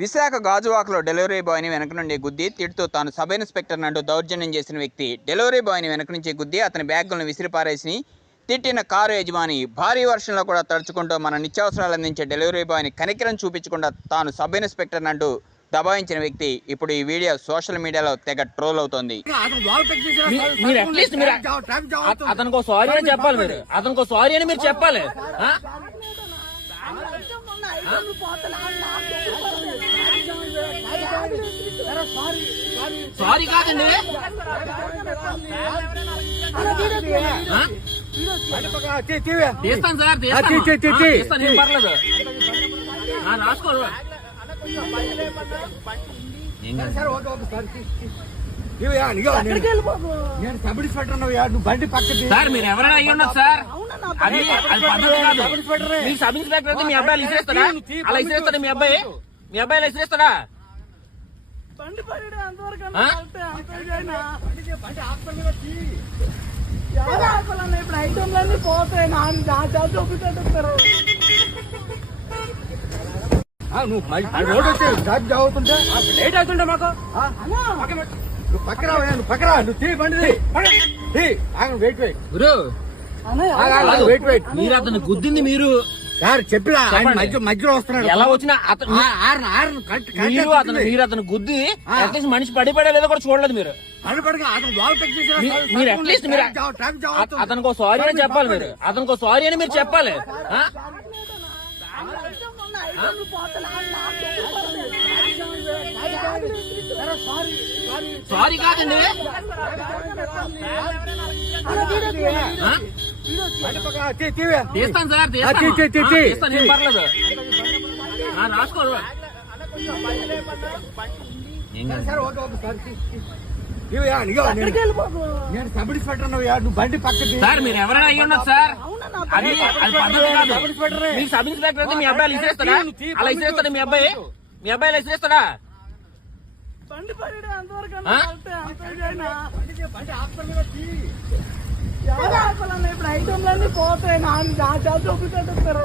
విశాఖ గాజువాకలో డెలివరీ బాయ్ని వెనక నుండి గుద్ది తిడుతూ తాను సబ్ ఇన్స్పెక్టర్ అంటూ దౌర్జన్యం చేసిన వ్యక్తి. డెలివరీ బాయ్ని వెనక నుంచి గుద్ది అతని బ్యాగులను విసిరిపారేసి తిట్టిన కారు యజమాని భారీ వర్షంలో కూడా తడుచుకుంటూ మన నిత్యావసరాలు అందించే డెలివరీ బాయ్ని కనికరం చూపించకుండా తాను సబ్ ఇన్స్పెక్టర్ అంటూ దబాయించిన వ్యక్తి ఇప్పుడు ఈ వీడియో సోషల్ మీడియాలో తెగ ట్రోల్ అవుతోంది మీ- మీరు అట్లీస్ట్ మీరు అత- అతనికి సారీ అని చెప్పాలి మీరు అతనికి సారీ అని మీరు చెప్పాలి ఆ? సారీ కాదండి? తీస్తాను సార్ తీస్తాను. తీ, తీ, తీ, ఆ, తీ. తీస్తాను ఏం పర్లేదు ఆ, రాసుకో ఏం కాదు. నేను సబ్ ఇన్స్పెక్టర్ నువ్వు బండి పక్కకి సార్ మీరు ఎవరైనా అయ్యి ఉండదు సార్ అది అది పద్ధతి కాదు మీ సబ్ ఇన్స్పెక్టర్ అయితే మీ అబ్బాయి ఇసిరేస్తాడా అలా ఇసిరేస్తాడా మీ అబ్బాయి మీ అబ్బాయి అలా ఇసిరేస్తాడా ఇప్పుడు ఐటమ్లన్నీ పోతాయి నా నా అవుతుంటే లేట్ అవుతుండే మాకు. నువ్వు నువ్వు నువ్వు తీ బండి వెయిట్ గురు. మీరు అతను గుద్దింది మీరు. సార్ చెప్పండి. మధ్య మధ్యలో వస్తున్నాడు. ఎలా వచ్చినా మీరు అతను మీరు అతను గుద్ది అట్లీస్ట్ మనిషి పడిపోయా లేదో కూడా చూడలేదు మీరు. మీరు అట్లీస్ట్ మీరు. అతనికి సారీ అని చెప్పాలి మీరు. అతనికి సారీ అని మీరు చెప్పాలి ఆ? ఐటమ్లు పోతాయి నా నా సారీ కాదండి. తీస్తాను సార్ తీస్తాను. పర్లేదు. ఆ, రాసుకో ఏం కాదు. నేను- సబ్ ఇన్స్పెక్టర్ నువ్వు నువ్వు బండి పక్కకి సార్ మీరు ఎవరైనా అయ్యి ఉండదు సార్. అవునన్నా అది అది పద్ధతి కాదు. మీ సబ్ ఇన్స్పెక్టర్ అయితే మీ అబ్బాయి ఇసిరేస్తాడా? అలా ఇసిరేస్తాడా మీ అబ్బాయి? మీ అబ్బాయి అలా ఇసిరేస్తాడా? బండి పడితే అంతవరకు ఆ? అంతే అంతే చేయనా ఎవరు ఆపాలన్నా ఇప్పుడు ఐటమ్లన్నీ పోతాయి నా నా చేత చూపించేస్తారు